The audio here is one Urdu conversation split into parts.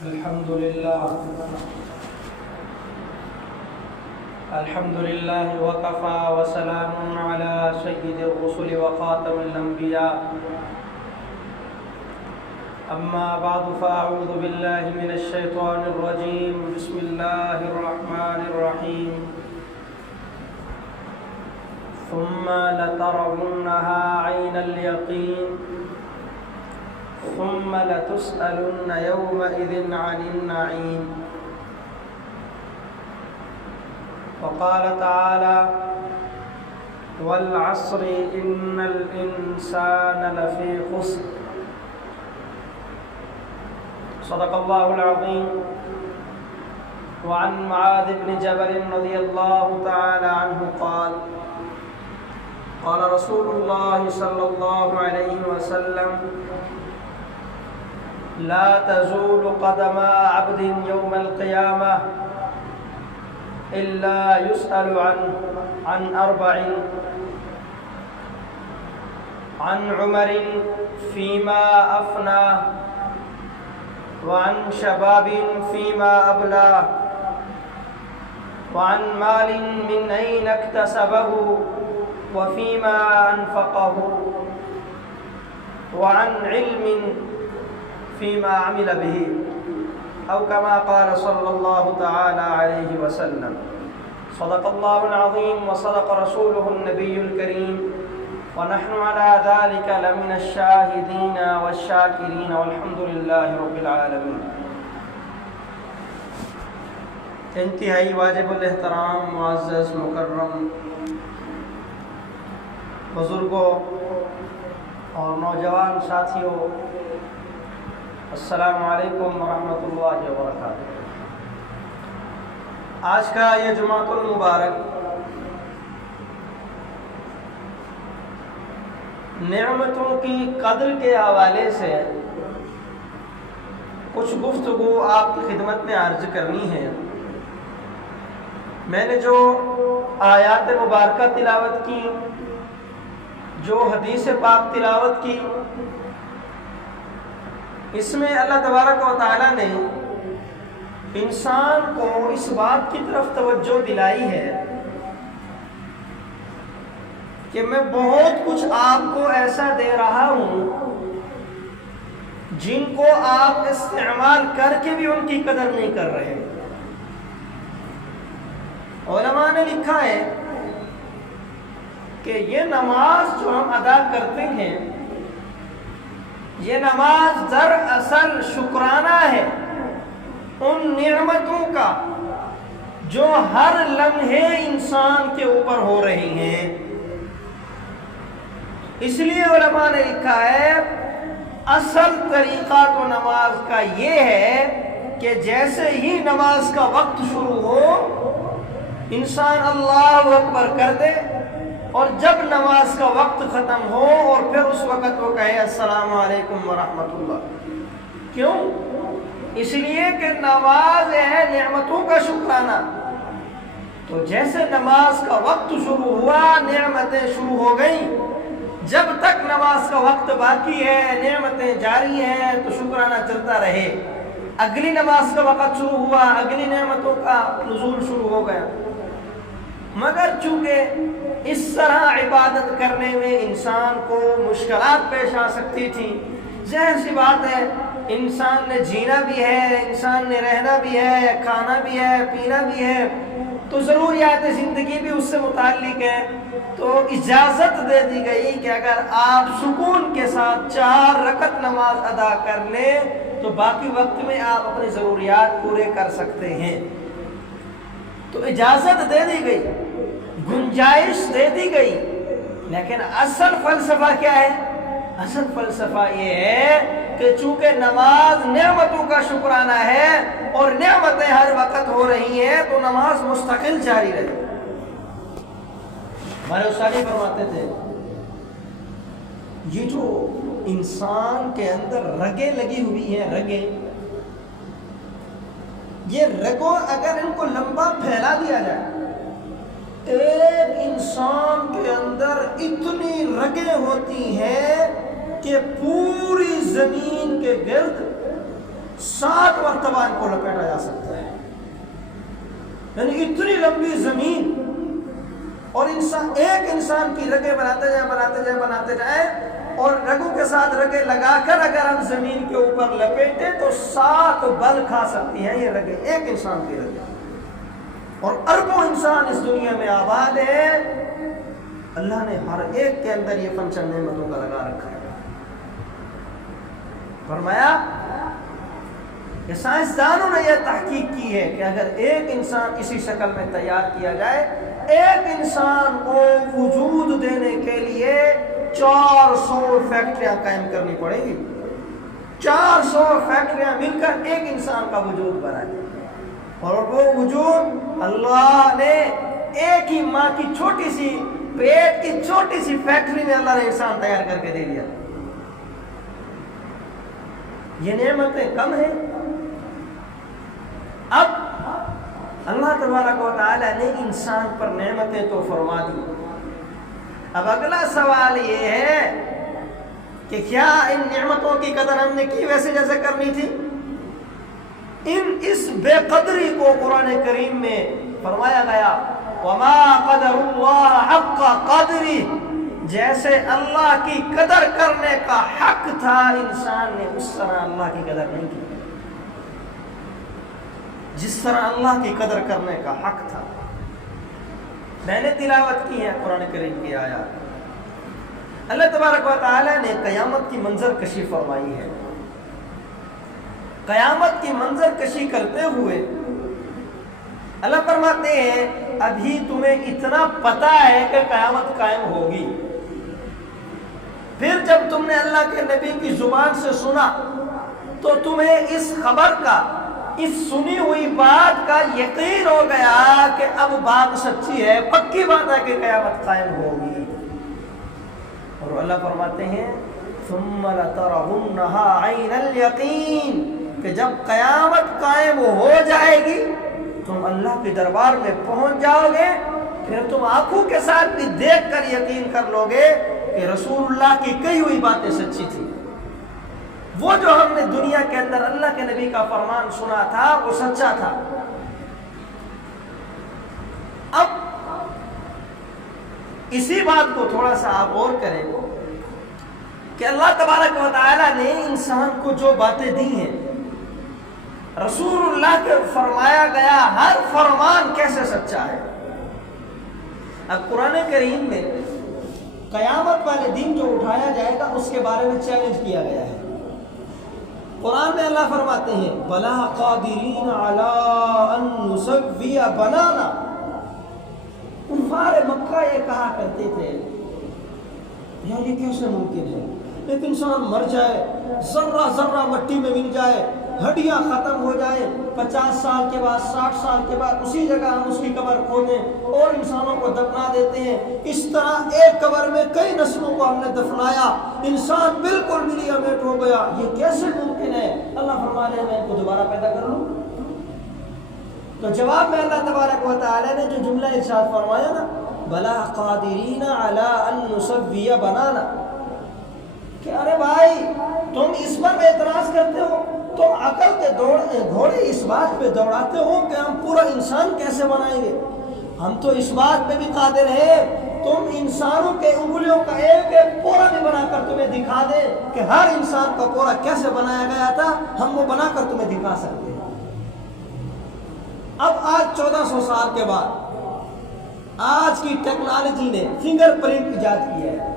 الحمد لله وكفى وسلام على سيد الرسل وخاتم الأنبياء. أما بعد فأعوذ بالله من الشيطان الرجيم. بسم الله الرحمن الرحيم. ثم لترونها عين اليقين ثم لتسألن يومئذ عن النعيم. وقال تعالى: والعصر إن الإنسان لفي خسر. صدق الله العظيم. وعن معاذ بن جبل رضي الله تعالى عنه قال: قال رسول الله صلى الله عليه وسلم: لا تزول قدم عبد يوم القيامة إلا يسأل عن أربع: عن عمر فيما أفنى، وعن شباب فيما أبلى، وعن مال من أين اكتسبه وفيما أنفقه، وعن علم فيما عمل به، أو كما قال صلى الله تعالى عليه وسلم. صدق الله العظيم وصدق رسوله النبي الكريم، ونحن على ذلك لمن الشاهدين والشاكرين والحمد لله رب العالمين. انتہائی واجب الاحترام معزز مکرم بزرگوں اور نوجوان ساتھیوں، السلام علیکم ورحمۃ اللہ وبرکاتہ. آج کا یہ جمعۃ المبارک نعمتوں کی قدر کے حوالے سے کچھ گفتگو آپ کی خدمت میں عرض کرنی ہے. میں نے جو آیات مبارکہ تلاوت کی، جو حدیث پاک تلاوت کی، اس میں اللہ تبارک و تعالیٰ نے انسان کو اس بات کی طرف توجہ دلائی ہے کہ میں بہت کچھ آپ کو ایسا دے رہا ہوں جن کو آپ استعمال کر کے بھی ان کی قدر نہیں کر رہے. علماء نے لکھا ہے کہ یہ نماز جو ہم ادا کرتے ہیں، یہ نماز دراصل شکرانہ ہے ان نعمتوں کا جو ہر لمحے انسان کے اوپر ہو رہی ہیں. اس لیے علماء نے لکھا ہے اصل طریقہ تو نماز کا یہ ہے کہ جیسے ہی نماز کا وقت شروع ہو انسان اللہ اکبر کر دے، اور جب نماز کا وقت ختم ہو اور پھر اس وقت وہ کہے السلام علیکم ورحمۃ اللہ. کیوں؟ اس لیے کہ نماز ہے نعمتوں کا شکرانہ. تو جیسے نماز کا وقت شروع ہوا نعمتیں شروع ہو گئیں. جب تک نماز کا وقت باقی ہے نعمتیں جاری ہیں تو شکرانہ چلتا رہے. اگلی نماز کا وقت شروع ہوا اگلی نعمتوں کا نزول شروع ہو گیا. مگر چونکہ اس طرح عبادت کرنے میں انسان کو مشکلات پیش آ سکتی تھی، ظاہر سی بات ہے انسان نے جینا بھی ہے، انسان نے رہنا بھی ہے، کھانا بھی ہے، پینا بھی ہے، تو ضروریات زندگی بھی اس سے متعلق ہے. تو اجازت دے دی گئی کہ اگر آپ سکون کے ساتھ 4 رکعت نماز ادا کر لیں تو باقی وقت میں آپ اپنی ضروریات پورے کر سکتے ہیں. تو اجازت دے دی گئی، گنجائش دے دی گئی. لیکن اصل فلسفہ کیا ہے؟ اصل فلسفہ یہ ہے کہ چونکہ نماز نعمتوں کا شکرانہ ہے اور نعمتیں ہر وقت ہو رہی ہیں تو نماز مستقل جاری رہے. ہمارے استاد فرماتے تھے یہ جو انسان کے اندر رگیں لگی ہوئی ہیں، رگیں، یہ رگوں اگر ان کو لمبا پھیلا دیا جائے، ایک انسان کے اندر اتنی رگیں ہوتی ہیں کہ پوری زمین کے گرد 7 مرتبہ ان کو لپیٹا جا سکتا ہے. یعنی اتنی لمبی زمین اور ایک انسان کی رگیں بناتے جائیں اور رگوں کے ساتھ رگیں لگا کر اگر ہم زمین کے اوپر لپیٹیں تو 7 بل کھا سکتی ہیں یہ رگیں، ایک انسان کی رگیں. اور اربوں انسان اس دنیا میں آباد ہیں، اللہ نے ہر ایک کے اندر یہ فنچر نعمتوں کا لگا رکھا ہے. فرمایا کہ سائنسدانوں نے یہ تحقیق کی ہے کہ اگر ایک انسان اسی شکل میں تیار کیا جائے، ایک انسان کو وجود دینے کے لیے 400 فیکٹریاں قائم کرنی پڑے گی. 400 فیکٹریاں مل کر ایک انسان کا وجود بنائے، اور وہ وجود اللہ نے ایک ہی ماں کی چھوٹی سی پیٹ کی چھوٹی سی فیکٹری میں اللہ نے انسان تیار کر کے دے دیا. یہ نعمتیں کم ہیں؟ اب اللہ تبارک و تعالی نے انسان پر نعمتیں تو فرما دی. اب اگلا سوال یہ ہے کہ کیا ان نعمتوں کی قدر ہم نے کی ویسے جیسے کرنی تھی؟ اس بے قدری کو قرآن کریم میں فرمایا گیا وما قدر اللہ حق قدری، جیسے اللہ کی قدر کرنے کا حق تھا انسان نے اس طرح اللہ کی قدر نہیں کی. جس طرح اللہ کی قدر کرنے کا حق تھا. میں نے تلاوت کی ہے قرآن کریم کی آیات. اللہ تبارک و تعالی نے قیامت کی منظر کشی فرمائی ہے. قیامت کی منظر کشی کرتے ہوئے اللہ فرماتے ہیں ابھی تمہیں اتنا پتا ہے کہ قیامت قائم ہوگی، پھر جب تم نے اللہ کے نبی کی زبان سے سنا تو تمہیں اس خبر کا، اس سنی ہوئی بات کا یقین ہو گیا کہ اب بات سچی ہے، پکی بات ہے کہ قیامت قائم ہوگی. اور اللہ فرماتے ہیں ثم لترونها عین الیقین، کہ جب قیامت قائم ہو جائے گی تم اللہ کے دربار میں پہنچ جاؤ گے، پھر تم آنکھوں کے ساتھ بھی دیکھ کر یقین کر لو گے کہ رسول اللہ کی کہی ہوئی باتیں سچی تھی. وہ جو ہم نے دنیا کے اندر اللہ کے نبی کا فرمان سنا تھا وہ سچا تھا. اب اسی بات کو تھوڑا سا آپ غور کریں کہ اللہ تبارک و تعالی نے انسان کو جو باتیں دی ہیں، رسول اللہ کے فرمایا گیا ہر فرمان کیسے سچا ہے. اب قرآن کریم میں قیامت والے دن جو اٹھایا جائے گا اس کے بارے میں چیلنج کیا گیا ہے. قرآن میں اللہ فرماتے ہیں بلا قادرین علی ان نسوی بنانا. کفار مکہ یہ کہا کرتے تھے یار یہ کیسے ممکن ہے، ایک انسان مر جائے، ذرہ ذرہ مٹی میں مل جائے، ہڈیاں ختم ہو جائیں، 50 سال کے بعد 60 سال کے بعد اسی جگہ ہم اس کی قبر کھودیں اور انسانوں کو دفنا دیتے ہیں. اس طرح ایک قبر میں کئی نسلوں کو ہم نے دفنایا، انسان بالکل ملی امیٹ ہو گیا، یہ کیسے ممکن ہے؟ اللہ فرما رہے ہیں میں ان کو دوبارہ پیدا کر لوں. تو جواب میں اللہ تبارک و تعالی نے جو جملہ ارشاد فرمایا نا بلا قادرین علی ان نسوی بنانا، کہ ارے بھائی تم اس پر اعتراض کرتے ہو، تم عقل کے گھوڑے اس بات پہ دوڑاتے ہو کہ ہم پورا انسان کیسے بنائیں گے. ہم تو اس بات پہ بھی قادر ہیں تم انسانوں کے انگلیوں کا ایک ایک پورا بھی بنا کر تمہیں دکھا دیں کہ ہر انسان کا پورا کیسے بنایا گیا تھا، ہم وہ بنا کر تمہیں دکھا سکتے ہیں. اب آج 1400 سال کے بعد آج کی ٹیکنالوجی نے فنگر پرنٹ ایجاد کیا ہے.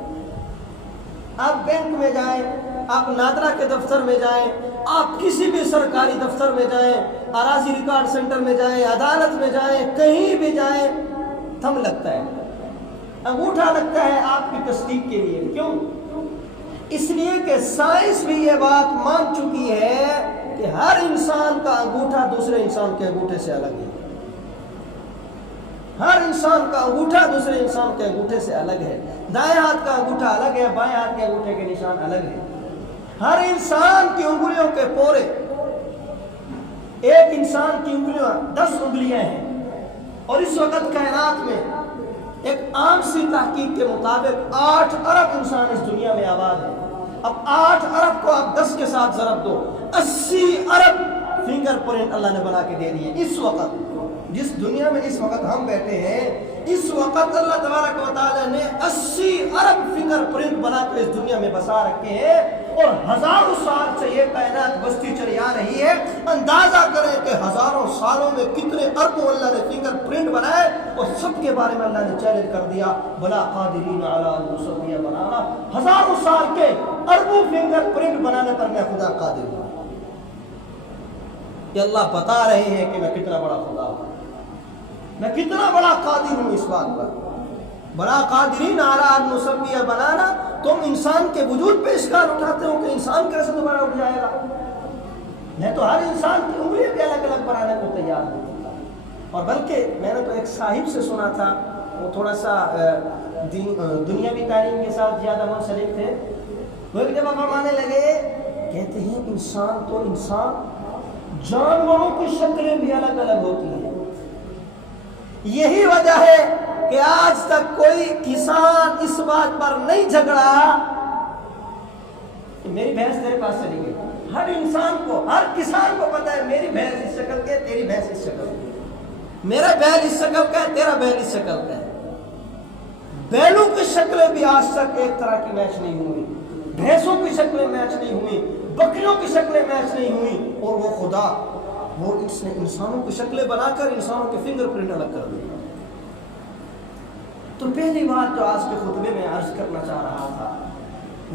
آپ بینک میں جائیں، آپ نادرا کے دفتر میں جائیں، آپ کسی بھی سرکاری دفتر میں جائیں، اراضی ریکارڈ سینٹر میں جائیں، عدالت میں جائیں، کہیں بھی جائیں، تھم لگتا ہے، انگوٹھا لگتا ہے آپ کی تصدیق کے لیے. کیوں؟ اس لیے کہ سائنس بھی یہ بات مان چکی ہے کہ ہر انسان کا انگوٹھا دوسرے انسان کے انگوٹھے سے الگ ہے. ہر انسان کا انگوٹھا دوسرے انسان کے انگوٹھے سے الگ ہے. دائیں ہاتھ کا انگوٹھا الگ ہے، بائیں ہاتھ کے انگوٹھے کے نشان الگ ہے. ہر انسان کی انگلیوں کے پورے، ایک انسان کی انگلیاں 10 انگلیاں ہیں، اور اس وقت کائنات میں ایک عام سی تحقیق کے مطابق 8 ارب انسان اس دنیا میں آباد ہے. اب 8 ارب کو آپ 10 کے ساتھ ضرب دو، 80 ارب فنگر پرنٹ اللہ نے بنا کے دے دیے۔ اس وقت جس دنیا میں اس وقت ہم بیٹھے ہیں، اس وقت اللہ تبارک و تعالیٰ نے 80 ارب فنگر پرنٹ بنا کے اس دنیا میں بسا رکھے ہیں، اور ہزاروں سال سے یہ کائنات بستی چلی آ رہی ہے۔ اندازہ کریں کہ ہزاروں سالوں میں کتنے اربوں اللہ نے فنگر پرنٹ بنائے، اور سب کے بارے میں اللہ نے چیلنج کر دیا، بلا قادرین علی ان نسوی بنانا، ہزاروں سال کے اربوں فنگر پرنٹ بنانے پر میں خدا قادر ہوں۔ یہ اللہ بتا رہے ہیں کہ میں کتنا بڑا خدا ہوں، میں کتنا بڑا قادر ہوں اس بات پر۔ بڑا قادرین علی ان نسوی بنانا، تم انسان کے وجود پہ اشکال اٹھاتے ہو کہ انسان کیسے دوبارہ اٹھ جائے گا؟ میں تو ہر انسان کی انگلیاں بھی الگ الگ بنانے کو تیار ہوں۔ اور بلکہ میں نے تو ایک صاحب سے سنا تھا، وہ تھوڑا سا دنیاوی تعلیم کے ساتھ زیادہ منسلک تھے، وہ ایک جگہ فرمانے لگے، کہتے ہیں انسان تو انسان، جانوروں کی شکلیں بھی الگ الگ ہوتی ہیں۔ یہی وجہ ہے کہ آج تک کوئی کسان اس بات پر نہیں جھگڑا کہ میری بھینس تیرے پاس چلی گئی۔ ہر انسان کو، ہر کسان کو پتا ہے میری بھینس اس شکل کی ہے، تیری بھینس اس شکل کی ہے، میرا بیل اس شکل کا ہے، تیرا بیل اس شکل کا ہے۔ بیلوں کی شکلیں بھی آج تک ایک طرح کی میچ نہیں ہوئی، بھینسوں کی شکلیں میچ نہیں ہوئی، بکریوں کی شکلیں میچ نہیں ہوئی، اور وہ خدا وہ اس نے انسانوں کی شکلیں بنا کر انسانوں کے فنگر پرنٹ الگ کر دی۔ تو پہلی بات جو آج کے خطبے میں عرض کرنا چاہ رہا تھا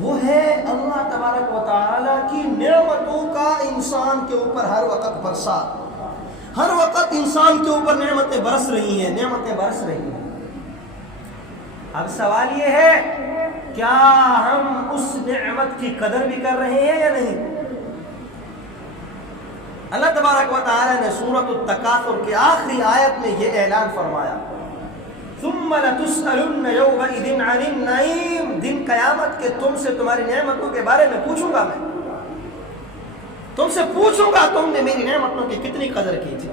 وہ ہے اللہ تبارک و تعالیٰ کی نعمتوں کا انسان کے اوپر ہر وقت برسات، ہر وقت انسان کے اوپر نعمتیں برس رہی ہیں، نعمتیں برس رہی ہیں۔ اب سوال یہ ہے کیا ہم اس نعمت کی قدر بھی کر رہے ہیں یا نہیں؟ اللہ تبارک و تعالیٰ نے سورۃ التکاثر کی آخری آیت میں یہ اعلان فرمایا، ثم لتسألن يومئذ عن النعیم، دن قیامت کے تم سے تمہاری نعمتوں کے بارے میں پوچھوں گا، میں تم سے پوچھوں گا تم نے میری نعمتوں کی کتنی قدر کی تھی۔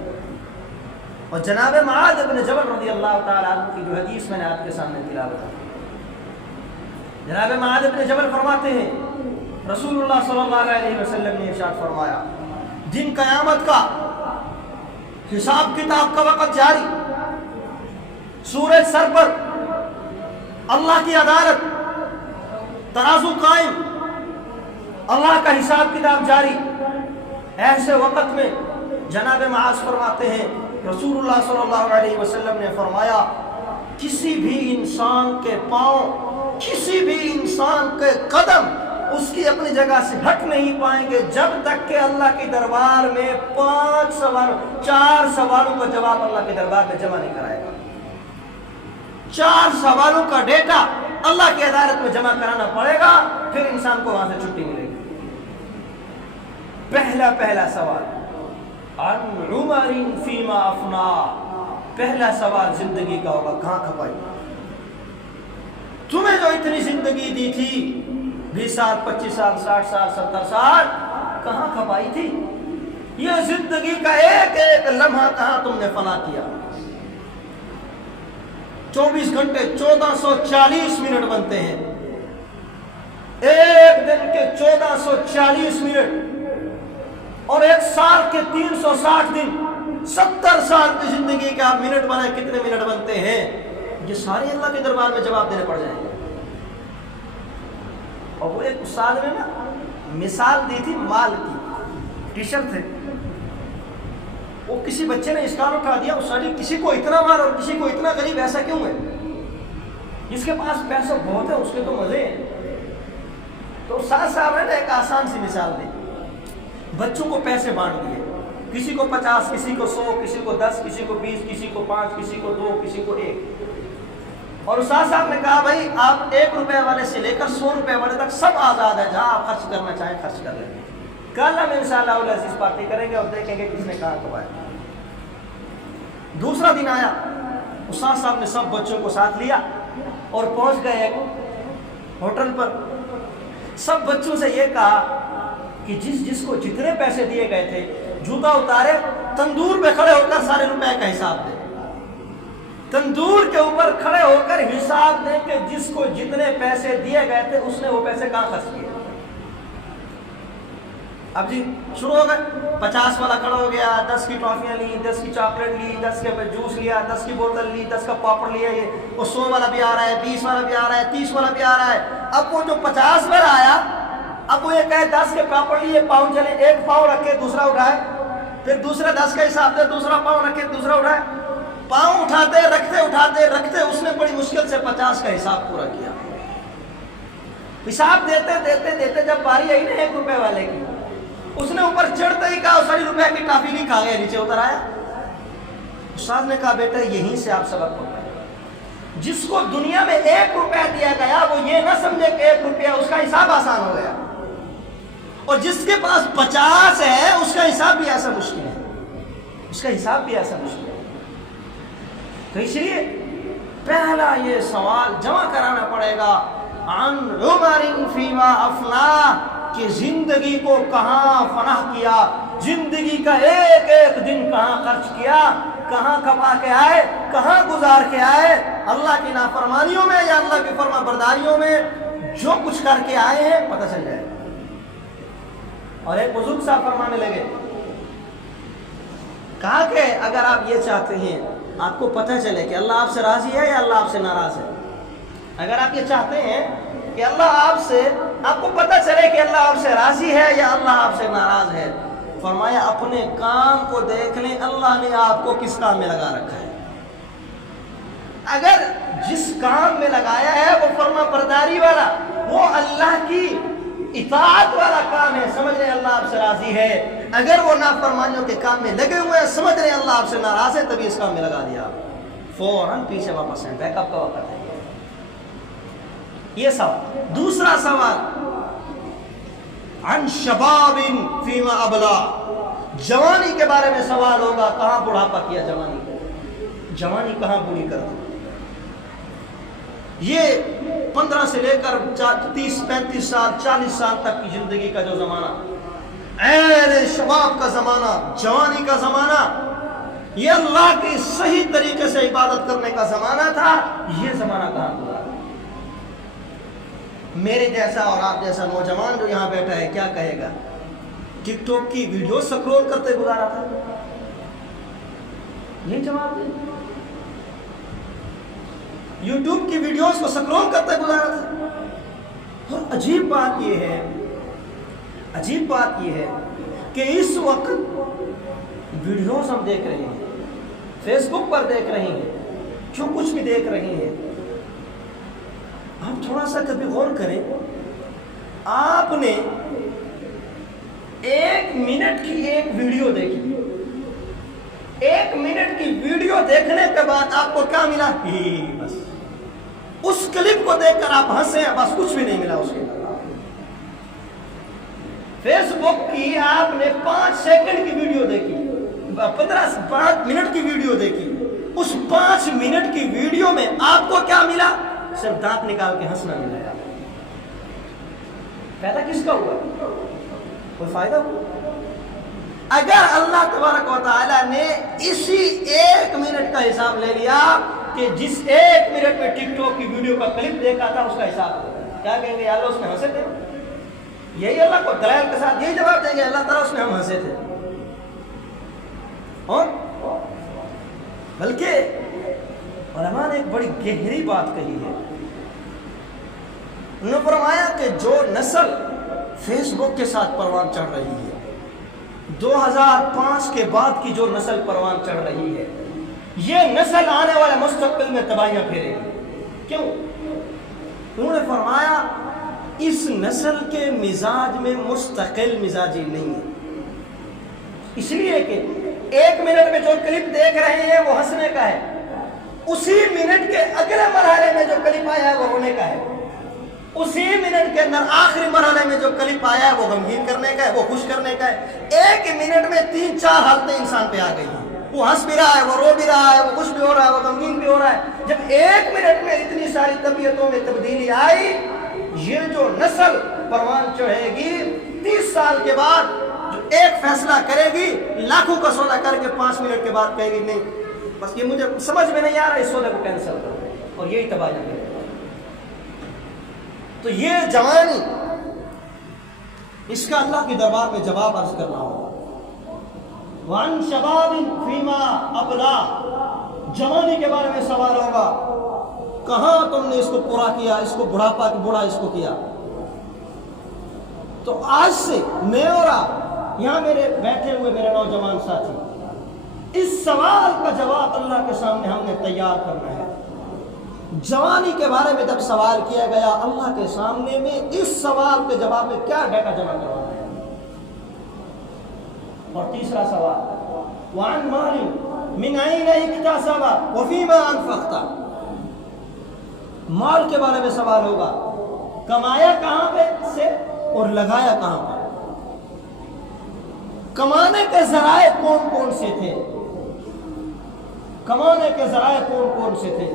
اور جناب معاذ بن جبل رضی اللہ تعالیٰ عنہ کی جو حدیث میں نے آپ کے سامنے تلاوت کی، جناب معاذ بن جبل فرماتے ہیں رسول اللہ صلی اللہ علیہ وسلم نے ارشاد فرمایا، دن قیامت کا حساب کتاب کا وقت جاری، سورج سر پر، اللہ کی عدالت، ترازو قائم، اللہ کا حساب کتاب جاری۔ ایسے وقت میں جناب معاذ فرماتے ہیں رسول اللہ صلی اللہ علیہ وسلم نے فرمایا، کسی بھی انسان کے پاؤں، کسی بھی انسان کے قدم اس کی اپنی جگہ سے ہٹ نہیں پائیں گے جب تک کہ اللہ کے دربار میں 4 سوالوں کا جواب اللہ کے دربار میں جمع نہیں کرائے گا۔ 4 سوالوں کا ڈیٹا اللہ کی عدالت میں جمع کرانا پڑے گا، پھر انسان کو وہاں سے چھٹی ملے گی۔ پہلا سوال، عن عمر فیما افنا، پہلا سوال زندگی کا ہوگا، کہاں کھپائی؟ تمہیں جو اتنی زندگی دی تھی، 20 سال، 25 سال، 60 سال، 70 سال، کہاں کھپائی تھی؟ یہ زندگی کا ایک ایک لمحہ کہاں تم نے فنا کیا؟ 24 گھنٹے 1440 منٹ بنتے ہیں، ایک دن کے 1440 منٹ، اور ایک سال کے 360 دن، 70 سال کی زندگی کے آپ منٹ بنائیں کتنے منٹ بنتے ہیں؟ یہ سارے اللہ کے دربار میں جواب دینے پڑ جائیں گے۔ اور وہ ایک استاد نے نا مثال دی تھی مال کی، ٹیچر تھے، وہ کسی بچے نے اشکال اٹھا دیا، اس نے کسی کو اتنا مال اور کسی کو اتنا غریب، ایسا کیوں ہے؟ جس کے پاس پیسہ بہت ہے اس کے تو مزے ہیں۔ تو استاد صاحب نے ایک آسان سی مثال دی، بچوں کو پیسے بانٹ دیے، کسی کو 50، کسی کو 100، کسی کو 10، کسی کو 20، کسی کو 5، کسی کو 2، کسی کو 1۔ اور استاد صاحب نے کہا بھائی آپ 1 روپے والے سے لے کر 100 روپے والے تک سب آزاد ہے، جہاں آپ خرچ کرنا چاہیں خرچ کر لیں گے۔ کل ہم انشاءاللہ العزیز پارٹی کریں گے اور دیکھیں گے کس نے کہاں کمایا۔ دوسرا دن آیا، استاد صاحب نے سب بچوں کو ساتھ لیا اور پہنچ گئے ایک ہوٹل پر۔ سب بچوں سے یہ کہا کہ جس کو جتنے پیسے دیے گئے تھے جوتا اتارے، تندور پہ کھڑے ہو کر سارے روپے کا حساب دے، تندور کے اوپر کھڑے ہو کر حساب دیں کہ جس کو جتنے پیسے دیے گئے تھے اس نے وہ پیسے کہاں خرچ کیے۔ اب جی شروع ہو گئے، 50 والا کھڑا ہو گیا، 10 کی ٹرافیاں لی، 10 کی چاکلیٹ لی، 10 کے جوس لیا، 10 کی بوتل لی، 10 کا پاپڑ لیا، یہ وہ 100 والا بھی آ رہا ہے، 20 والا بھی آ رہا ہے، 30 والا بھی آ رہا ہے۔ اب وہ جو 50 والا آیا، اب وہ یہ کہے 10 کے پاپڑ لیے، پاؤں چلے، ایک پاؤں رکھے دوسرا اٹھائے، پھر دوسرا 10 کا حساب دے، دوسرا پاؤں رکھے دوسرا اٹھائے، پاؤں اٹھاتے رکھتے اٹھاتے رکھتے اس نے بڑی مشکل سے 50 کا حساب پورا کیا۔ حساب دیتے دیتے دیتے جب باری آئی نا 1 روپے والے کی، اس نے اوپر چڑھتے ہی کہا 100 روپے کی ٹافی نہیں کھا گیا، نیچے اتر آیا۔ استاد نے کہا بیٹا یہیں سے آپ سبق پڑھ رہے ہیں، جس کو دنیا میں 1 روپے دیا گیا وہ یہ نہ سمجھے کہ 1 روپیہ اس کا حساب آسان ہو گیا، اور جس کے پاس 50 ہے اس کا حساب بھی ایسا مشکل ہے، اس کا حساب بھی ایسا مشکل ہے۔ تو اس لیے پہلا یہ سوال جمع کرانا پڑے گا، عن عمر فیما افنا، کہ زندگی کو کہاں فنا کیا، زندگی کا ایک ایک دن کہاں خرچ کیا، کہاں کما کے آئے، کہاں گزار کے آئے، اللہ کی نافرمانیوں میں یا اللہ کی فرما برداریوں میں، جو کچھ کر کے آئے ہیں پتہ چل جائے۔ اور ایک بزرگ صاحب فرمانے لگے، کہا کہ اگر آپ یہ چاہتے ہیں آپ کو پتہ چلے کہ اللہ آپ سے راضی ہے یا اللہ آپ سے ناراض ہے، اگر آپ یہ چاہتے ہیں کہ آپ کو پتہ چلے کہ اللہ آپ سے راضی ہے یا اللہ آپ سے ناراض ہے، فرمایا اپنے کام کو دیکھ لیں اللہ نے آپ کو کس کام میں لگا رکھا ہے۔ اگر جس کام میں لگایا ہے وہ فرما برداری والا، وہ اللہ کی اطاعت والا کام ہے، سمجھ رہے اللہ آپ سے راضی ہے۔ اگر وہ نافرمانیوں کے کام میں لگے ہوئے ہیں، سمجھ رہے اللہ آپ سے ناراض ہے، تبھی اس کام میں لگا دیا، فوراً پیچھے واپس ہیں، بیک اپ کا وقت ہے۔ یہ سوال۔ دوسرا سوال، عن شباب فیما ابلا، جوانی کے بارے میں سوال ہوگا، کہاں بڑھاپا کیا جوانی کو، جوانی کہاں بوڑھی کر دی۔ یہ 15 سے لے کر 30 35 سال 40 سال تک کی زندگی کا جو زمانہ، عین شباب کا زمانہ، جوانی کا زمانہ، یہ اللہ کی صحیح طریقے سے عبادت کرنے کا زمانہ تھا، یہ زمانہ کہاں گزرا۔ میرے جیسا اور آپ جیسا نوجوان جو یہاں بیٹھا ہے کیا کہے گا؟ ٹک ٹاک کی ویڈیو سکرول کرتے گزارا تھا، یہ جواب دیں۔ یوٹیوب کی ویڈیوز کو سکرول کرتے گزارا تھا۔ اور عجیب بات یہ ہے کہ اس وقت ویڈیوز ہم دیکھ رہے ہیں، فیس بک پر دیکھ رہے ہیں، جو کچھ بھی دیکھ رہے ہیں، آپ تھوڑا سا کبھی غور کریں، آپ نے 1 منٹ کی ایک ویڈیو دیکھی، 1 منٹ کی ویڈیو دیکھنے کے بعد آپ کو کیا ملا؟ بس اس کلپ کو دیکھ کر آپ ہنسے ہیں، بس کچھ بھی نہیں ملا اس کے اندر۔ فیس بک کی آپ نے 5 سیکنڈ کی ویڈیو دیکھی، 5 منٹ کی ویڈیو دیکھی، اس 5 منٹ کی ویڈیو میں آپ کو کیا ملا؟ صرف دانت نکال کے ہنسنا ملا۔ فائدہ کس کا ہوا؟ کوئی فائدہ ہوا؟ اگر اللہ تبارک و تعالیٰ نے اسی 1 منٹ کا حساب لے لیا کہ جس 1 منٹ میں ٹک ٹاک کی ویڈیو کا کلپ دیکھا تھا اس کا حساب، کیا کہیں گے؟ اللہ اس میں ہنسے تھے؟ یہی اللہ کو دلائل کے ساتھ یہی جواب دیں گے، اللہ تعالیٰ اس میں ہم ہنسے تھے۔ اور بلکہ علماء نے ایک بڑی گہری بات کہی ہے، انہوں نے فرمایا کہ جو نسل فیس بک کے ساتھ پروان چڑھ رہی ہے، 2005 کے بعد کی جو نسل پروان چڑھ رہی ہے، یہ نسل آنے والے مستقبل میں تباہیاں پھیرے گی۔ کیوں؟ انہوں نے فرمایا اس نسل کے مزاج میں مستقل مزاجی نہیں ہے، اس لیے کہ 1 منٹ میں جو کلپ دیکھ رہے ہیں وہ ہنسنے کا ہے، اسی منٹ کے اگلے مرحلے میں جو کلپ آیا ہے وہ رونے کا ہے، اسی منٹ کے اندر آخری مرحلے میں جو کلپ آیا ہے وہ غمگین کرنے کا ہے، وہ خوش کرنے کا ہے۔ 1 منٹ میں 3-4 حالتیں انسان پہ آ گئی ہیں، وہ ہنس بھی رہا ہے، وہ رو بھی رہا ہے، وہ خوش بھی ہو رہا ہے، وہ غمگین بھی ہو رہا ہے۔ جب 1 منٹ میں اتنی ساری طبیعتوں میں تبدیلی آئی، یہ جو نسل پروان چڑھے گی 30 سال کے بعد جو ایک فیصلہ کرے گی، لاکھوں کا سودا کر کے 5 منٹ کے بعد کہے گی نہیں بس یہ مجھے سمجھ میں نہیں آ رہا، اس سودے کو کینسل کرو، اور یہی تباہی ہے۔ تو یہ جوانی اس کا اللہ کے دربار میں جواب عرض کرنا ہوگا۔ وَعَنْ شَبَابٍ فِيمَا أَبْلَىٰ، جوانی کے بارے میں سوال ہوگا، کہاں تم نے اس کو پورا کیا، اس کو بڑھاپا کی بوڑھا اس کو کیا۔ تو آج سے میں اور آپ یہاں میرے بیٹھے ہوئے میرے نوجوان ساتھی، اس سوال کا جواب اللہ کے سامنے ہم نے تیار کرنا ہے۔ جوانی کے بارے میں جب سوال کیا گیا اللہ کے سامنے میں اس سوال کے جواب میں کیا ڈیٹا جمع کروانا ہے۔ اور تیسرا سوال، وَعَنْ مَالٍ مِنْ أَيْنَ اكْتَسَبَ وَفِيمَا أَنْفَقْتَ، مال کے بارے میں سوال ہوگا، کمایا کہاں پہ سے اور لگایا کہاں پر، کمانے کے ذرائع کون کون سے تھے، کمانے کے ذرائع کون کون سے تھے۔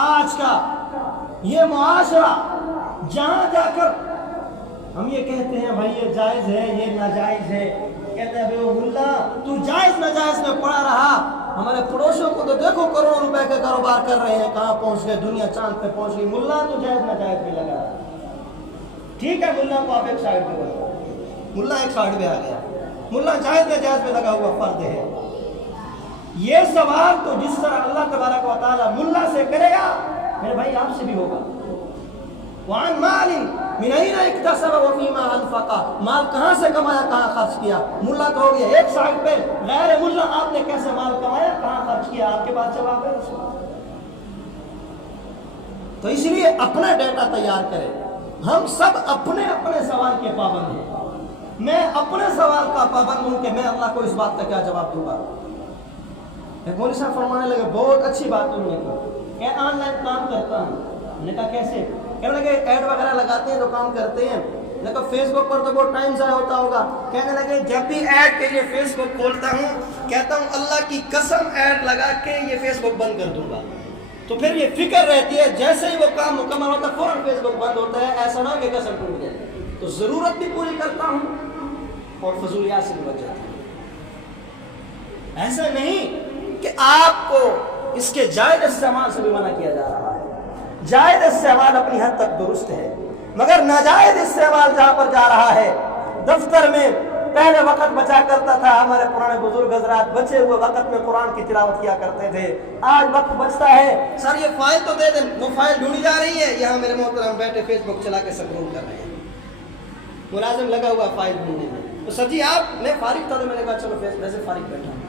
آج کا یہ معاشرہ جہاں جا کر ہم یہ کہتے ہیں بھائی یہ جائز ہے یہ ناجائز ہے، کہتے ہیں بھائی ملا تو جائز ناجائز میں پڑا رہا، ہمارے پڑوسیوں کو تو دیکھو کروڑوں روپے کا کاروبار کر رہے ہیں، کہاں پہنچ گئے، دنیا چاند پہ پہنچ گئی، ملا تو جائز ناجائز میں لگا رہا۔ ٹھیک ہے ملا کو آپ ایک سائڈ پہ بولو، ملا ایک سائڈ پہ آ گیا، ملا جائز ناجائز میں لگا ہوا فرد ہے۔ یہ سوال تو جس طرح اللہ تبارک و تعالی ملا سے کرے گا میرے بھائی آپ سے بھی ہوگا۔ وَعَنْ مَالٍ مِنْ أَيْنَ اكْتَسَبَ وَفِيمَا أَنْفَقَ، مال کہاں سے کمایا کہاں خرچ کیا۔ ملا تو ہو گیا ایک سائڈ پہ، غیر ملا آپ نے کیسے مال کمایا کہاں خرچ کیا، آپ کے پاس جواب ہے۔ تو اس لیے اپنا ڈیٹا تیار کریں، ہم سب اپنے اپنے سوال کے پابند ہیں۔ میں اپنے سوال کا پابند ہوں کہ میں اللہ کو اس بات کا کیا جواب دوں گا۔ ایک مولوی صاحب فرمانے لگے بہت اچھی بات انہوں نے کی کہ آن لائن کام کرتا ہوں۔ میں نے کہا کیسے؟ کہنے لگے ایڈ وغیرہ لگاتے ہیں تو کام کرتے ہیں۔ میں نے کہا فیس بک پر تو بہت ٹائم ضائع ہوتا ہوگا۔ کہنے لگے جب بھی ایڈ کے لیے فیس بک کھولتا ہوں کہتا ہوں اللہ کی قسم ایڈ لگا کے یہ فیس بک بند کر دوں گا، تو پھر یہ فکر رہتی ہے جیسے ہی وہ کام مکمل ہوتا ہے فوراً فیس بک بند ہوتا ہے، ایسا نہ ہو کہ قسم ٹوٹ جائے۔ تو ضرورت بھی پوری کرتا ہوں اور فضولیات سے بھی بچ جاتا ہوں۔ ایسا نہیں کہ آپ کو اس کے جائز استعمال سے بھی منع کیا جا رہا ہے۔ جائز استعمال اپنی حد تک درست ہے، مگر ناجائز استعمال جہاں پر جا رہا ہے، دفتر میں پہلے وقت بچا کرتا تھا، ہمارے پرانے بزرگ حضرات بچے ہوئے وقت میں قرآن کی تلاوت کیا کرتے تھے، آج وقت بچتا ہے سر یہ فائل تو دے دیں، وہ فائل ڈھونڈی جا رہی ہے، یہاں میرے محترم بیٹھے فیس بک چلا کے سکرول کر رہے ہیں، ملازم لگا ہوا فائل ڈھونڈنے میں۔ تو سر جی آپ میں فارغ تھا تو میں نے کہا چلو ویسے فارغ بیٹھا ہوں۔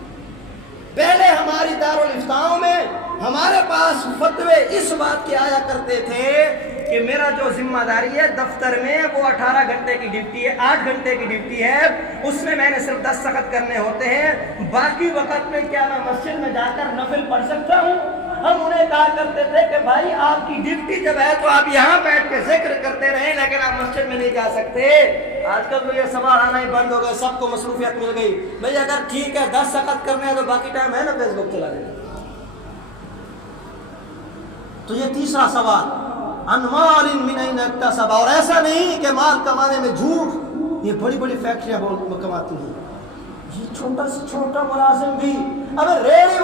پہلے ہماری دارالفتاؤں میں ہمارے پاس فتوے اس بات کے آیا کرتے تھے کہ میرا جو ذمہ داری ہے دفتر میں وہ 18 گھنٹے کی ڈیوٹی ہے، 8 گھنٹے کی ڈیوٹی ہے، اس میں نے صرف دستخط کرنے ہوتے ہیں، باقی وقت میں کیا میں مسجد میں جا کر نفل پڑھ سکتا ہوں؟ ہم انہیں کہا کرتے تھے کہ بھائی آپ کی ڈیوٹی جب ہے تو آپ یہاں بیٹھ کے ذکر کرتے رہیں، لیکن آپ مسجد میں نہیں جا سکتے۔ آج کل تو یہ سوال آنا ہی بند ہو گئے، سب کو مصروفیت مل گئی، بھائی اگر ٹھیک ہے دستخط کرنا ہے تو باقی ٹائم ہے نا فیس بک چلا لیں۔ تو یہ تیسرا سوال، عن مال من أين اكتسب، اور ایسا نہیں کہ مال کمانے میں جھوٹ، یہ بڑی بڑی فیکٹریاں کماتی ہیں، یہ چھوٹا سے چھوٹا ملازم بھی، اب ریڑھی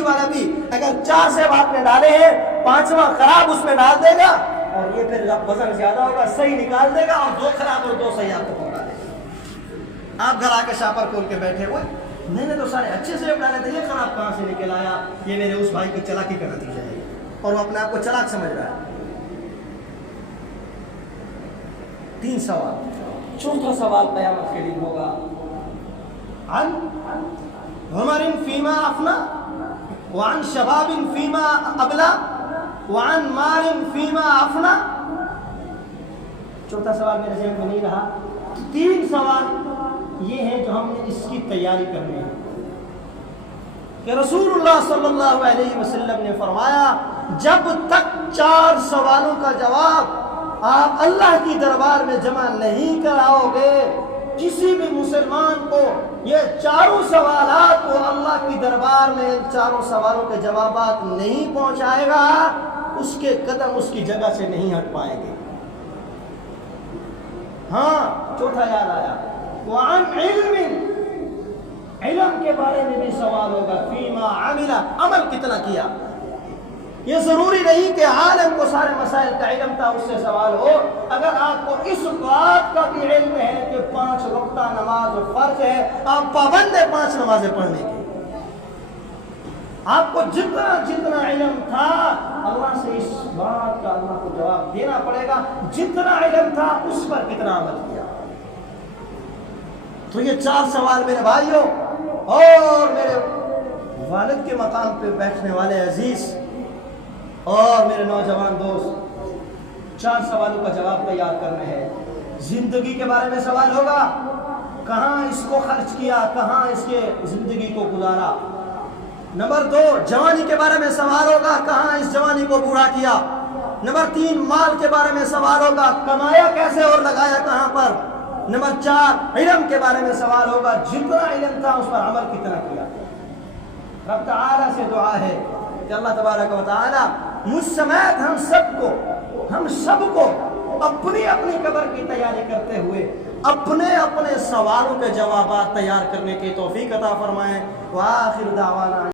والا بھی اگر 4 سیب آپ نے ڈالے ہیں 5واں خراب اس میں ڈال دے گا، اور یہ پھر جب وزن زیادہ ہوگا صحیح نکال دے گا، اور 2 خراب اور 2 صحیح آپ کو پکڑا دے گا۔ آپ گھر آ کے شاپر کھول کے بیٹھے ہوئے، میں نے تو سارے اچھے سیب ڈالے تھے، یہ خراب کہاں سے نکل آیا؟ یہ میرے اس بھائی کی چلاکی کا نتیجہ ہے، اور وہ اپنے آپ کو چلاک سمجھ رہا ہے۔ 3 سوال، چوتھا سوال قیامت کے دن ہوگا، عن عمر فیما افنا، وعن شباب فیما ابلا، وعن مال فیما افنا۔ چوتھا سوال میرے ذہن میں نہیں رہا۔ 3 سوال یہ ہیں جو ہم نے اس کی تیاری کرنی ہے کہ رسول اللہ صلی اللہ علیہ وسلم نے فرمایا جب تک 4 سوالوں کا جواب آپ اللہ کی دربار میں جمع نہیں کراؤ گے، کسی بھی مسلمان کو یہ 4 سوالات وہ اللہ کی دربار میں 4 سوالوں کے جوابات نہیں پہنچائے گا، اس کے قدم اس کی جگہ سے نہیں ہٹ پائیں گے۔ ہاں چوتھا یاد آیا، وعن علم کے بارے میں بھی سوال ہوگا، فیما عمل، عمل کتنا کیا، یہ ضروری نہیں کہ عالم کو سارے مسائل کا علم تھا اس سے سوال ہو. اگر آپ کو اس بات کا بھی علم ہے کہ 5 وقتہ نماز فرض ہے، آپ پابند ہیں 5 نمازیں پڑھنے کی. آپ کو جتنا علم تھا اللہ سے اس بات کا اللہ کو جواب دینا پڑے گا. جتنا علم تھا اس پر کتنا عمل کیا. تو یہ 4 سوال میرے بھائیوں اور میرے والد کے مقام پہ بیٹھنے والے عزیز اور میرے نوجوان دوست، 4 سوالوں کا جواب تیار کرنے ہیں. زندگی کے بارے میں سوال ہوگا، کہاں اس کو خرچ کیا، کہاں اس کے زندگی کو گزارا. نمبر 2 جوانی کے بارے میں سوال ہوگا، کہاں اس جوانی کو پورا کیا. نمبر 3 مال کے بارے میں سوال ہوگا، کمایا کیسے اور لگایا کہاں پر. نمبر 4 علم کے بارے میں سوال ہوگا، جتنا علم تھا اس پر عمل کتنا کیا. رب تعالیٰ سے دعا ہے کہ اللہ تبارک و تعالیٰ مجھ سمیت ہم سب کو اپنی اپنی قبر کی تیاری کرتے ہوئے اپنے سوالوں کے جوابات تیار کرنے کی توفیق عطا فرمائیں. وآخر دعوانا